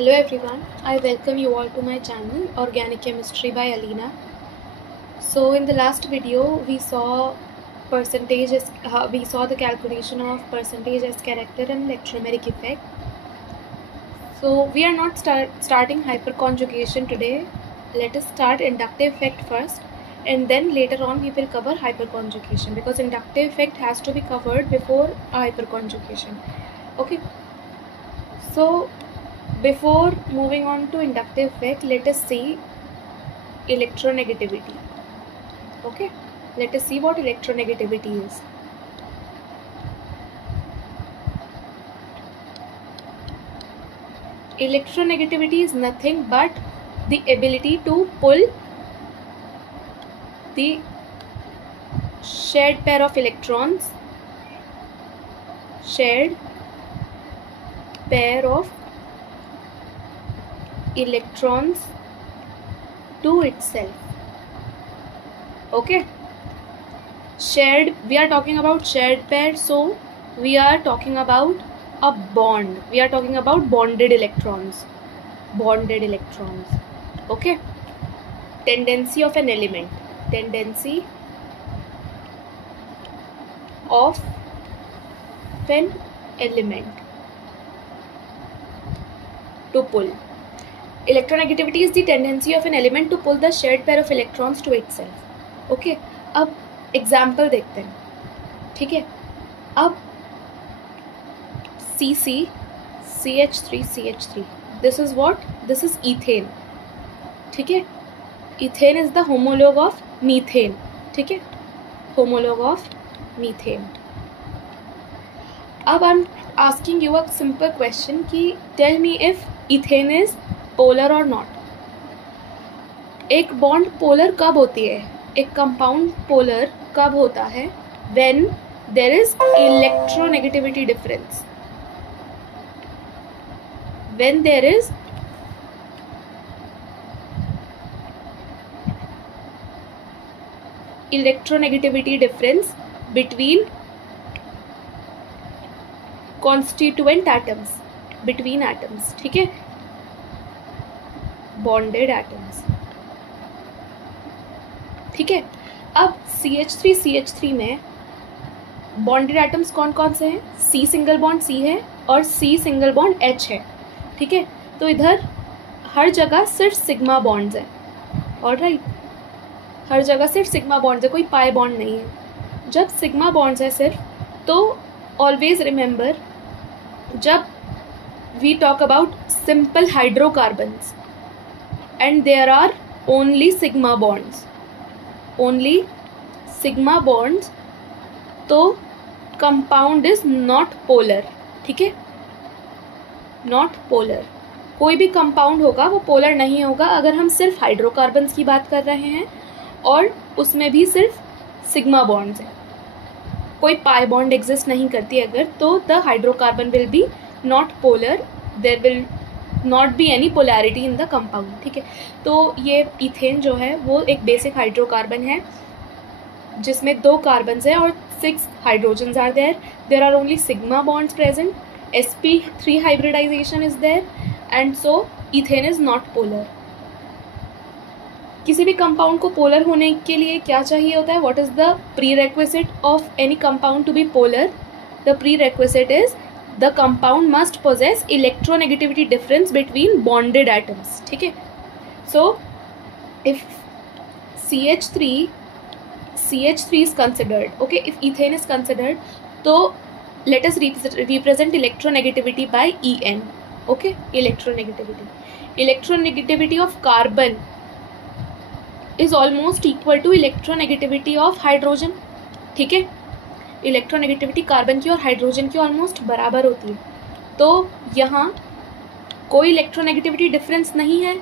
Hello everyone, I welcome you all to my channel Organic Chemistry by Alina. So in the last video we saw the calculation of percentage as character and electromeric effect. So we are not starting hyperconjugation today. Let us start inductive effect first, and then later on we will cover hyperconjugation, because inductive effect has to be covered before hyperconjugation. Okay, so before moving on to inductive effect, let us see electronegativity. Okay, let us see what electronegativity is. Electronegativity is nothing but the ability to pull the shared pair of electrons to itself. Okay, we are talking about shared pair, so we are talking about a bond. We are talking about bonded electrons. Okay, tendency of an element to pull. Electronegativity is the tendency of an element to pull the shared pair of electrons to itself. Okay, अब example देखते हैं. ठीक है, अब CH3 this is what? This is ethane. ठीक है, ethane is the homologue of methane. ठीक है, होमोलॉग ऑफ मीथेन. अब I am asking you a simple question कि tell me if ethane is polar or not. एक bond polar कब होती है? एक कंपाउंड पोलर कब होता है? When there is electronegativity difference. When there is electronegativity difference between constituent atoms, between atoms. ठीक है, बॉन्डेड एटम्स. ठीक है, अब CH3 में बॉन्डेड एटम्स कौन कौन से हैं? C सिंगल बॉन्ड C है और C सिंगल बॉन्ड H है. ठीक है, तो इधर हर जगह सिर्फ सिग्मा बॉन्ड्स हैं. ऑलराइट, हर जगह सिर्फ सिग्मा बॉन्ड्स है, कोई पाई बॉन्ड नहीं है. जब सिग्मा बॉन्ड्स है सिर्फ, तो ऑलवेज रिमेंबर, जब we talk about simple hydrocarbons and there are only sigma bonds, तो compound is not polar. ठीक है, not polar. कोई भी कंपाउंड होगा वो पोलर नहीं होगा अगर हम सिर्फ हाइड्रोकार्बन्स की बात कर रहे हैं और उसमें भी सिर्फ सिग्मा बॉन्ड्स हैं. कोई पाई बॉन्ड एग्जिस्ट नहीं करती अगर, तो the hydrocarbon will be not polar. There will not be any polarity in the compound. ठीक है, तो ये इथेन जो है वो एक बेसिक हाइड्रोकार्बन है जिसमें 2 कार्बन्स हैं और 6 hydrogens are there. There are only sigma bonds present. sp3 hybridization is there, and so ethane is not polar. किसी भी कंपाउंड को पोलर होने के लिए क्या चाहिए होता है? What is the prerequisite of any compound to be polar? The prerequisite is the compound must possess electronegativity difference between bonded atoms. ठीक है, so if CH3 is considered, okay, if ethane is considered, तो let us represent electronegativity by En. okay, electronegativity of carbon is almost equal to electronegativity of hydrogen. ठीक है, electronegativity carbon की और hydrogen की almost बराबर होती है. तो यहाँ कोई इलेक्ट्रोनेगेटिविटी डिफरेंस नहीं है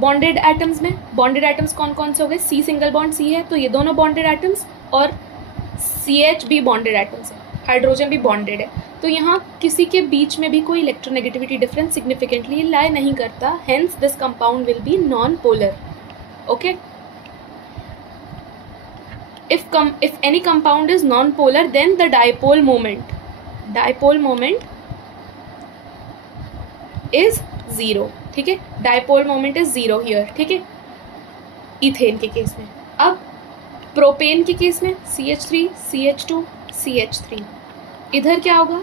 बॉन्डेड एटम्स में. बॉन्डेड एटम्स कौन कौन से हो गए? C सिंगल बॉन्ड C है, तो ये दोनों बॉन्डेड एटम्स, और CH भी बॉन्डेड एटम्स है, हाइड्रोजन भी बॉन्डेड है. तो यहाँ किसी के बीच में भी कोई इलेक्ट्रोनेगेटिविटी डिफरेंस सिग्निफिकेंटली लाई नहीं करता. Hence this compound will be non polar. Okay, if any compound is non-polar, then the dipole moment is 0, ठीक है, डायपोल मोमेंट इज 0 हियर, ठीक है, इथेन के केस में। अब प्रोपेन के केस में CH3 CH2 CH3, इधर क्या होगा,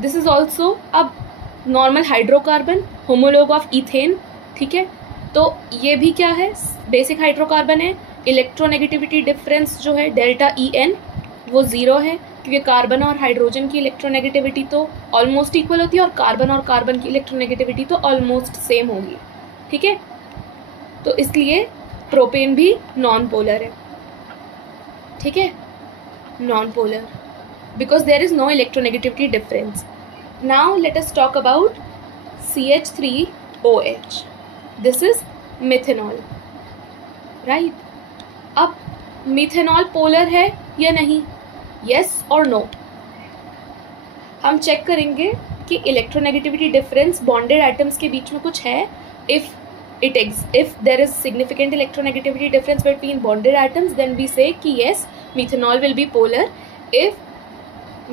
दिस इज ऑल्सो अब normal hydrocarbon homologue of ethane, ठीक है, तो ये भी क्या है, बेसिक हाइड्रोकार्बन है, इलेक्ट्रोनेगेटिविटी डिफरेंस जो है डेल्टा EN वो 0 है, क्योंकि कार्बन और हाइड्रोजन की इलेक्ट्रोनेगेटिविटी तो ऑलमोस्ट इक्वल होती है और कार्बन की इलेक्ट्रोनेगेटिविटी तो ऑलमोस्ट सेम होगी, ठीक है, तो इसलिए प्रोपेन भी नॉन पोलर है, ठीक है, non polar because there is no electronegativity difference. Now let us talk about CH3OH, this is methanol, right. अब मिथेनॉल पोलर है या नहीं, यस और नो, हम चेक करेंगे कि इलेक्ट्रोनेगेटिविटी डिफरेंस बॉन्डेड एटम्स के बीच में कुछ है। If there is significant electronegativity difference between bonded atoms, then we say कि yes, methanol will be polar. If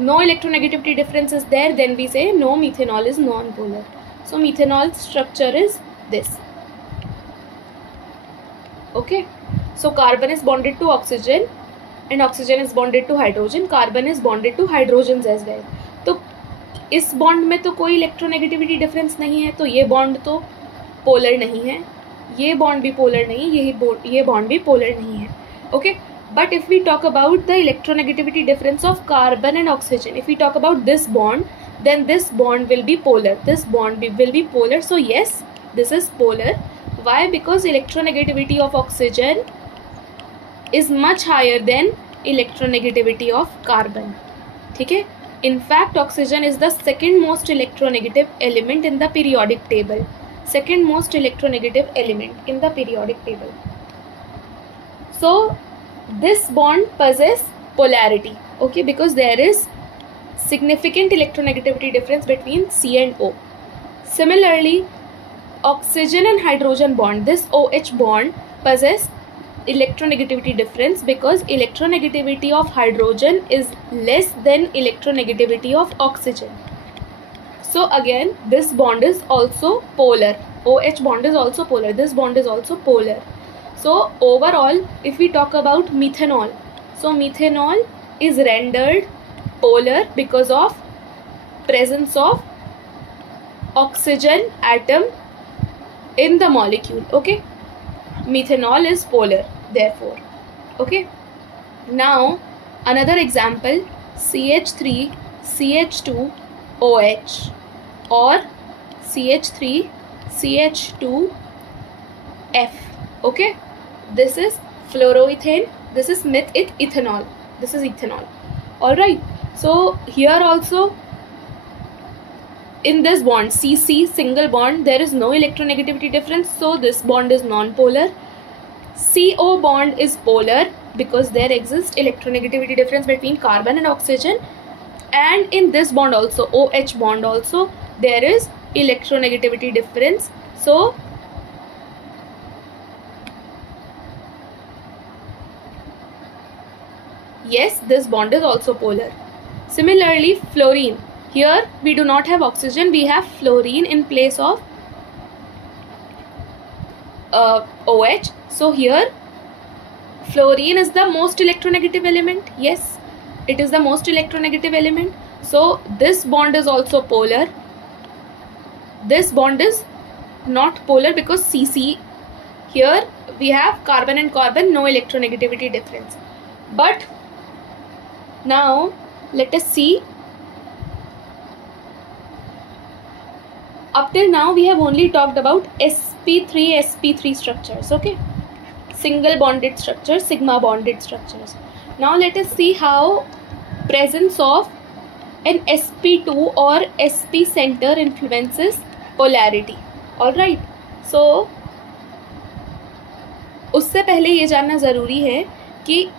no electronegativity difference is there, then we say no, methanol is non-polar. So methanol structure is this. Okay, so carbon is bonded to oxygen and oxygen is bonded to hydrogen. Carbon is bonded to hydrogens as well. तो इस bond में तो कोई electronegativity difference नहीं है, तो ये bond तो पोलर नहीं है, ये बॉन्ड भी पोलर नहीं, ये बॉन्ड भी पोलर नहीं है, okay. But if we talk about the electronegativity difference of carbon and oxygen, if we talk about this bond, then this bond will be polar, this bond will be polar, so yes, this is polar. Why? Because electronegativity of oxygen is much higher than electronegativity of carbon, ठीक है। In fact, oxygen is the second most electronegative element in the periodic table, second most electronegative element in the periodic table. So this bond possess polarity, okay, because there is significant electronegativity difference between C and O. Similarly, oxygen and hydrogen bond, this OH bond possess electronegativity difference because electronegativity of hydrogen is less than electronegativity of oxygen. So again, this bond is also polar. OH bond is also polar. This bond is also polar. So overall, if we talk about methanol, so methanol is rendered polar because of presence of oxygen atom in the molecule, okay. Methanol is polar therefore, okay. Now another example, CH3 CH2OH or CH3 CH2F, okay. This is fluoroethane, this is ethanol, this is ethanol, all right. So here also in this bond CC single bond, there is no electronegativity difference, so this bond is non-polar. CO bond is polar because there exists electronegativity difference between carbon and oxygen, and in this bond also, OH bond also, there is electronegativity difference, so yes, this bond is also polar. Similarly, fluorine, here we do not have oxygen, we have fluorine in place of OH. So here fluorine is the most electronegative element, yes, it is the most electronegative element, so this bond is also polar. This bond is not polar because CC, here we have carbon and carbon, no electronegativity difference. But now let us see, up till now we have only talked about sp3 structures, okay, single bonded structures, sigma bonded structures. Now let us see how presence of an sp2 or sp center influences polarity, all right. So उससे पहले ये जानना ज़रूरी है कि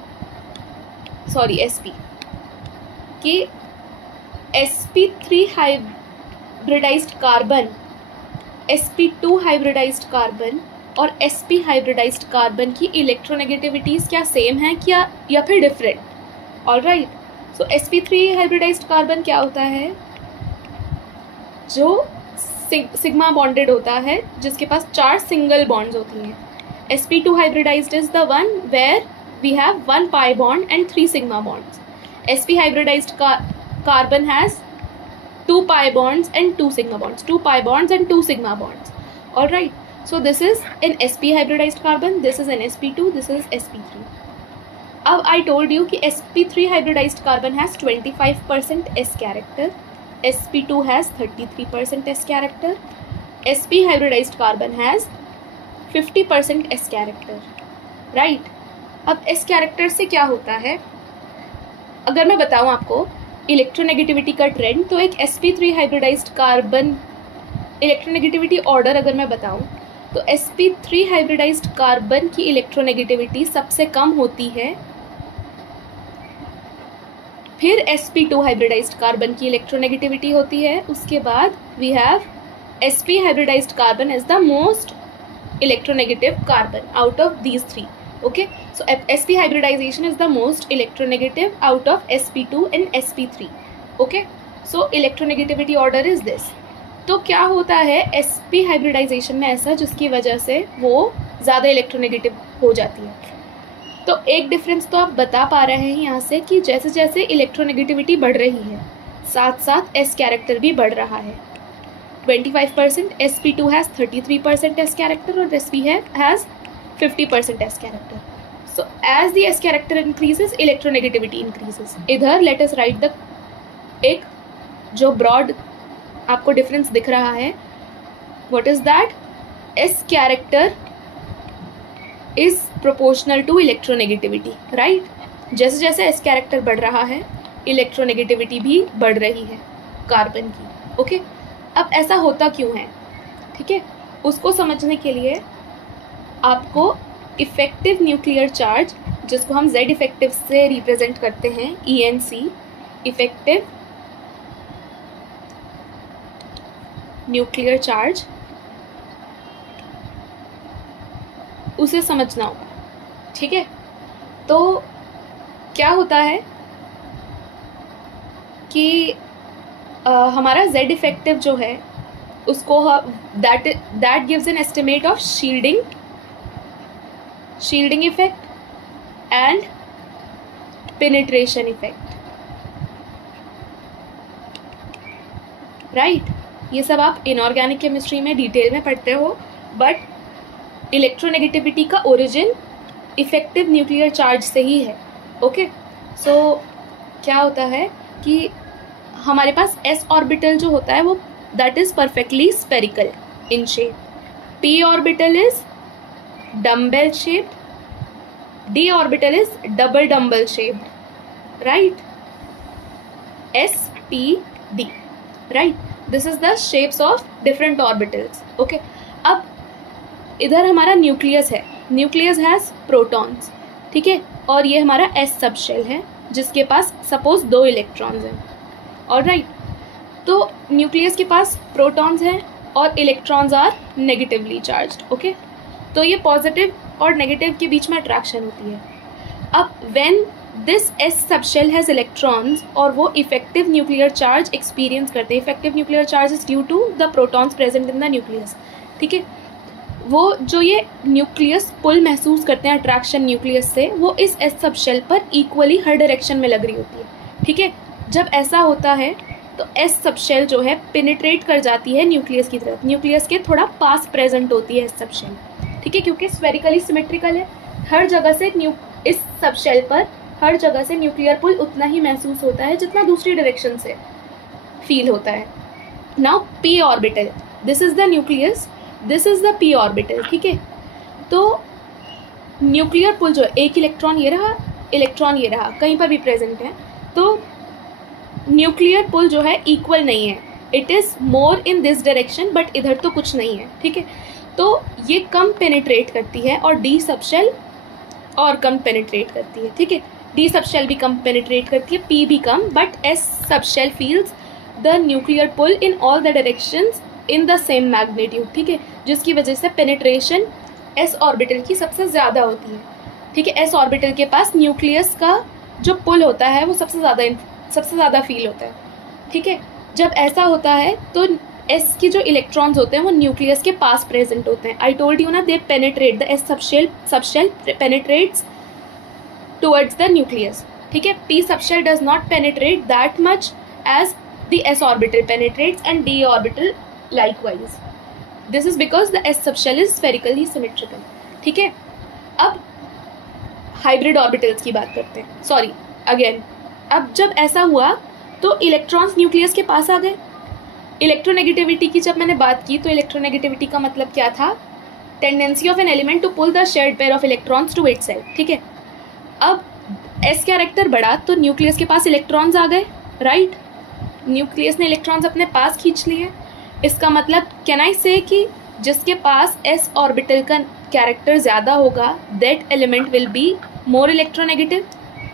sp कि sp3 hybridised carbon, sp2 hybridised carbon और sp hybridized carbon की इलेक्ट्रोनेगेटिविटीज़ क्या सेम है क्या या फिर डिफरेंट, ऑल राइट। सो sp3 हाइब्रिडाइज्ड कार्बन क्या होता है, जो सिग्मा बॉन्डेड होता है जिसके पास 4 सिंगल बॉन्ड्स होती हैं. sp2 hybridized is the one where we have 1 pi bond and 3 sigma bonds. sp hybridized carbon has 2 pi bonds and 2 sigma bonds. 2 pi bonds and 2 sigma bonds. All right. So this is an sp hybridized carbon. This is an sp2. This is sp3. अब I told you कि sp3 hybridized carbon has 25% s character. sp2 has 33% s character. sp hybridized carbon has 50% s character. Right. अब s character से क्या होता है? अगर मैं बताऊं आपको इलेक्ट्रोनेगेटिविटी का ट्रेंड, तो एक sp3 hybridised carbon electronegativity order अगर मैं बताऊं तो sp3 हाइब्रिडाइज्ड कार्बन की इलेक्ट्रोनेगेटिविटी सबसे कम होती है, फिर sp2 हाइब्रिडाइज्ड कार्बन की इलेक्ट्रोनेगेटिविटी होती है, उसके बाद we have sp hybridized carbon is the most electronegative carbon out of these 3. Okay, so sp hybridization is the most electronegative out of sp2 and sp3. Okay, so electronegativity order is this. तो क्या होता है sp hybridization में ऐसा जिसकी वजह से वो ज़्यादा इलेक्ट्रोनेगेटिव हो जाती है? तो एक डिफरेंस तो आप बता पा रहे हैं यहाँ से कि जैसे जैसे इलेक्ट्रोनेगेटिविटी बढ़ रही है साथ साथ s कैरेक्टर भी बढ़ रहा है. 25% sp2 has 33% s character और sp has 50% s character. So as the s character increases, electronegativity increases. इधर let us write the एक जो broad आपको difference दिख रहा है, what is that? s character is proportional to electronegativity, right? जैसे जैसे s character बढ़ रहा है electronegativity भी बढ़ रही है कार्बन की. Okay? अब ऐसा होता क्यों है? ठीक है, उसको समझने के लिए आपको इफेक्टिव न्यूक्लियर चार्ज, जिसको हम Z इफेक्टिव से रिप्रेजेंट करते हैं, ENC इफेक्टिव न्यूक्लियर चार्ज, उसे समझना होगा. ठीक है, तो क्या होता है कि हमारा Z इफेक्टिव जो है उसको that gives an estimate of shielding effect and penetration effect. Right, ये सब आप इनऑर्गेनिक केमिस्ट्री में डिटेल में पढ़ते हो, बट इलेक्ट्रोनेगेटिविटी का ओरिजिन इफेक्टिव न्यूक्लियर चार्ज से ही है. ओके, सो क्या होता है कि हमारे पास s ऑर्बिटल जो होता है वो that is perfectly spherical in shape, p orbital is dumbbell shaped, d orbital is double dumbbell shaped. Right, s p d. Right, this is the shapes of different orbitals. Okay, अब इधर हमारा nucleus है, nucleus has protons. ठीक है, और ये हमारा s सब शेल है जिसके पास सपोज 2 इलेक्ट्रॉन्स हैं. ऑलराइट, तो न्यूक्लियस के पास प्रोटॉन्स हैं और electrons are negatively charged. Okay, तो ये पॉजिटिव और नेगेटिव के बीच में अट्रैक्शन होती है. अब when this s subshell has electrons और वो इफेक्टिव न्यूक्लियर चार्ज एक्सपीरियंस करते हैं, effective nuclear charge is due to the protons present in the nucleus. ठीक है, वो जो ये न्यूक्लियस पुल महसूस करते हैं अट्रैक्शन न्यूक्लियस से, वो इस एस सबशेल पर इक्वली हर डायरेक्शन में लग रही होती है. ठीक है, जब ऐसा होता है तो एस सबशेल जो है पेनिट्रेट कर जाती है न्यूक्लियस की तरफ, न्यूक्लियस के थोड़ा पास प्रेजेंट होती है एस सबशेल. ठीक है, क्योंकि स्फेरिकली सिमेट्रिकल है, हर जगह से इस सबशेल पर हर जगह से न्यूक्लियर पुल उतना ही महसूस होता है जितना दूसरी डायरेक्शन से फील होता है. Now p orbital, this is the nucleus, this is the p orbital. ठीक है, तो न्यूक्लियर पुल जो है, एक इलेक्ट्रॉन ये रहा, इलेक्ट्रॉन ये रहा, कहीं पर भी प्रेजेंट है, तो न्यूक्लियर पुल जो है इक्वल नहीं है, it is more in this direction, but इधर तो कुछ नहीं है. ठीक है, तो ये कम पेनिट्रेट करती है और डी सबशेल और कम पेनिट्रेट करती है. ठीक है, डी सबशेल भी कम पेनिट्रेट करती है, पी भी कम, but s subshell feels the nuclear pull in all the directions in the same magnitude. ठीक है, जिसकी वजह से पेनिट्रेशन एस ऑर्बिटल की सबसे ज़्यादा होती है. ठीक है, एस ऑर्बिटल के पास न्यूक्लियस का जो पुल होता है वो सबसे ज़्यादा फील होता है. ठीक है, जब ऐसा होता है तो एस की जो इलेक्ट्रॉन्स होते हैं वो न्यूक्लियस के पास प्रेजेंट होते हैं. आई टोल्ड यू ना, they penetrate, the s subshell penetrates towards the nucleus. ठीक है. P subshell does not penetrate that much as the s orbital penetrates and d orbital likewise. This is because the s subshell is spherically symmetrical. ठीक है. अब hybrid orbitals की बात करते हैं. Sorry again, अब जब ऐसा हुआ तो इलेक्ट्रॉन्स न्यूक्लियस के पास आ गए. इलेक्ट्रोनेगेटिविटी की जब मैंने बात की तो इलेक्ट्रोनेगेटिविटी का मतलब क्या था? Tendency of an element to pull the shared pair of electrons to its self. ठीक है. अब एस कैरेक्टर बढ़ा तो न्यूक्लियस के पास इलेक्ट्रॉन्स आ गए, राइट? न्यूक्लियस ने इलेक्ट्रॉन्स अपने पास खींच लिए. इसका मतलब कैन आई से कि जिसके पास एस ऑर्बिटल का कैरेक्टर ज़्यादा होगा that element will be more electronegative,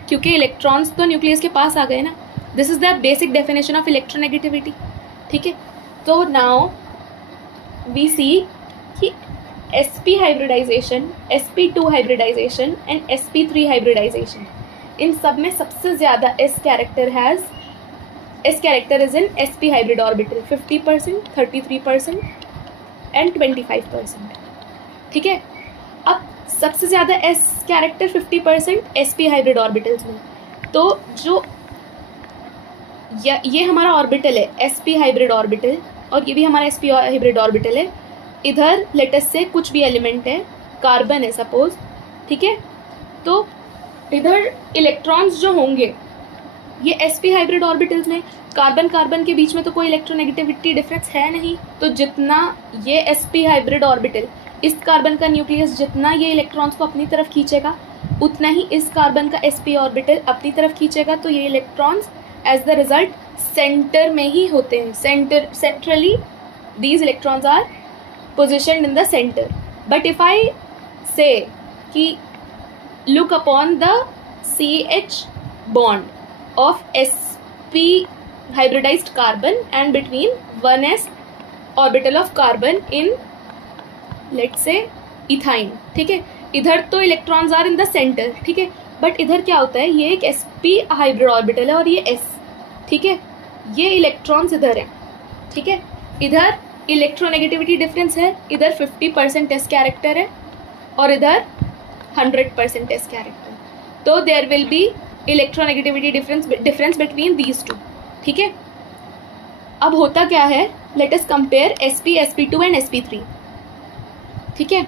क्योंकि इलेक्ट्रॉन्स तो न्यूक्लियस के पास आ गए ना. This is the basic definition of electronegativity. ठीक है. तो नाउ वी सी कि sp hybridisation, sp2 hybridisation and sp3 hybridisation, इन सब में सबसे ज़्यादा s character is in sp hybrid orbital 50%, 33% and 25%. ठीक है. अब सबसे ज़्यादा s character 50% sp hybrid orbitals में. तो जो ये हमारा ऑर्बिटल है sp हाइब्रिड ऑर्बिटल, और ये भी हमारा sp हाइब्रिड ऑर्बिटल है. इधर लेटस से कुछ भी एलिमेंट है, कार्बन है सपोज. ठीक है. तो इधर इलेक्ट्रॉन्स जो होंगे ये sp हाइब्रिड ऑर्बिटल्स में, कार्बन कार्बन के बीच में तो कोई इलेक्ट्रोनेगेटिविटी डिफरेंस है नहीं. तो जितना ये sp हाइब्रिड ऑर्बिटल, इस कार्बन का न्यूक्लियस जितना ये इलेक्ट्रॉन्स को अपनी तरफ खींचेगा उतना ही इस कार्बन का sp ऑर्बिटल अपनी तरफ खींचेगा. तो ये electrons as the result centre में ही होते हैं. Centrally these electrons are positioned in the centre. But if I say कि look upon the CH bond of sp hybridized carbon and between 1s orbital of carbon in let's say ethyne. ठीक है. इधर तो electrons are in the centre. ठीक है. But इधर क्या होता है, ये एक sp हाइब्रिड ऑर्बिटल है और ये s. ठीक है. ये इलेक्ट्रॉन्स इधर है. ठीक है. इधर इलेक्ट्रोनेगेटिविटी डिफरेंस है, इधर 50% s कैरेक्टर है और इधर 100% s कैरेक्टर. तो there will be electronegativity difference between these two. ठीक है. अब होता क्या है, let us compare sp, sp2 and sp3. ठीक है.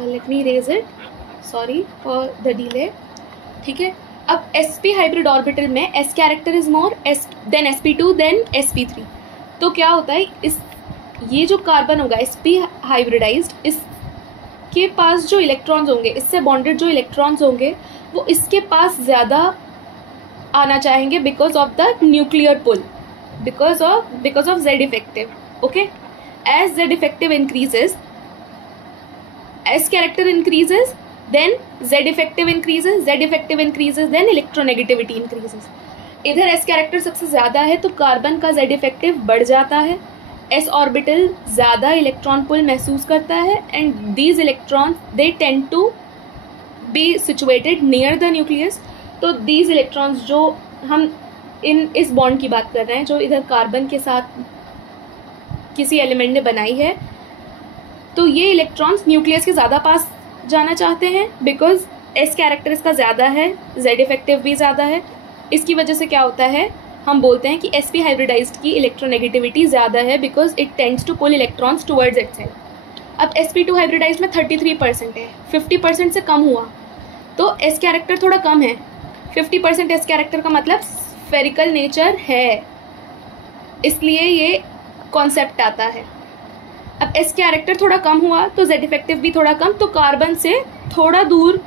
Let me raise it, sorry for the delay. ठीक है. अब sp हाइब्रिड ऑर्बिटल में s character is more than sp2 than sp3. तो क्या होता है, इस ये जो कार्बन होगा sp हाइब्रिडाइज्ड, इसके पास जो इलेक्ट्रॉन्स होंगे, इससे बॉन्डेड जो इलेक्ट्रॉन्स होंगे वो इसके पास ज़्यादा आना चाहेंगे because of the nuclear pull, because of z effective. Okay. As z effective increases, s character increases, then z effective increases, then electronegativity increases. इधर s कैरेक्टर सबसे ज़्यादा है तो कार्बन का z इफेक्टिव बढ़ जाता है, s ऑर्बिटल ज़्यादा इलेक्ट्रॉन पुल महसूस करता है and these electrons they tend to be situated near the nucleus. तो दीज इलेक्ट्रॉन्स जो हम इस बॉन्ड की बात कर रहे हैं जो इधर कार्बन के साथ किसी एलिमेंट ने बनाई है, तो ये इलेक्ट्रॉन्स न्यूक्लियस के ज़्यादा पास जाना चाहते हैं बिकॉज एस कैरेक्टर इसका ज़्यादा है, जेड इफेक्टिव भी ज़्यादा है. इसकी वजह से क्या होता है, हम बोलते हैं कि sp हाइब्रिडाइज्ड की इलेक्ट्रोनेगेटिविटी ज़्यादा है because it tends to pull electrons towards itself. अब sp2 हाइब्रिडाइज्ड में 33% है, 50% से कम हुआ तो s कैरेक्टर थोड़ा कम है. 50% s कैरेक्टर का मतलब स्फेरिकल नेचर है, इसलिए ये कॉन्सेप्ट आता है. अब s कैरेक्टर थोड़ा कम हुआ तो z इफेक्टिव भी थोड़ा कम, तो कार्बन से थोड़ा दूर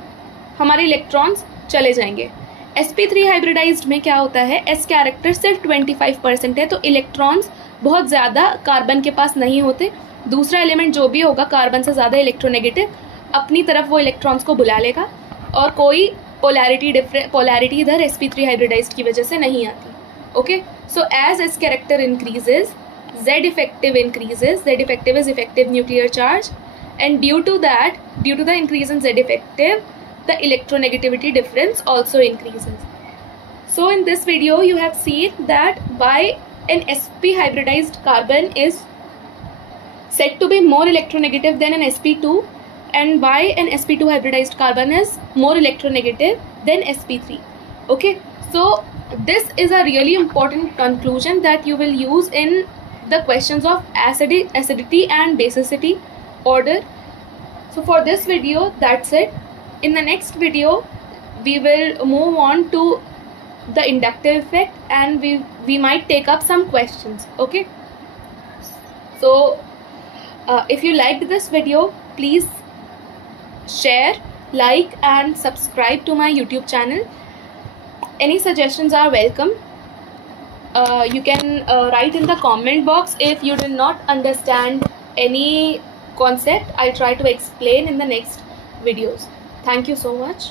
हमारे इलेक्ट्रॉन्स चले जाएंगे. sp3 हाइब्रिडाइज्ड में क्या होता है, s कैरेक्टर सिर्फ 25% है तो इलेक्ट्रॉन्स बहुत ज़्यादा कार्बन के पास नहीं होते. दूसरा एलिमेंट जो भी होगा कार्बन से ज़्यादा इलेक्ट्रोनेगेटिव, अपनी तरफ वो इलेक्ट्रॉन्स को बुला लेगा और कोई पोलैरिटी इधर sp3 हाइब्रिडाइज्ड की वजह से नहीं आती. Okay. So as s character increases, Z effective increases. Z effective is effective nuclear charge, and due to the increase in Z effective, the electronegativity difference also increases. So in this video you have seen that why an sp hybridized carbon is said to be more electronegative than an sp2, and why an sp2 hybridized carbon is more electronegative than sp3. Okay, so this is a really important conclusion that you will use in the questions of acidity and basicity order. So for this video, that's it. In the next video we will move on to the inductive effect, and we might take up some questions. Okay, so if you liked this video, please share, like and subscribe to my YouTube channel. Any suggestions are welcome. You can write in the comment box if you did not understand any concept. I'll try to explain in the next videos. Thank you so much.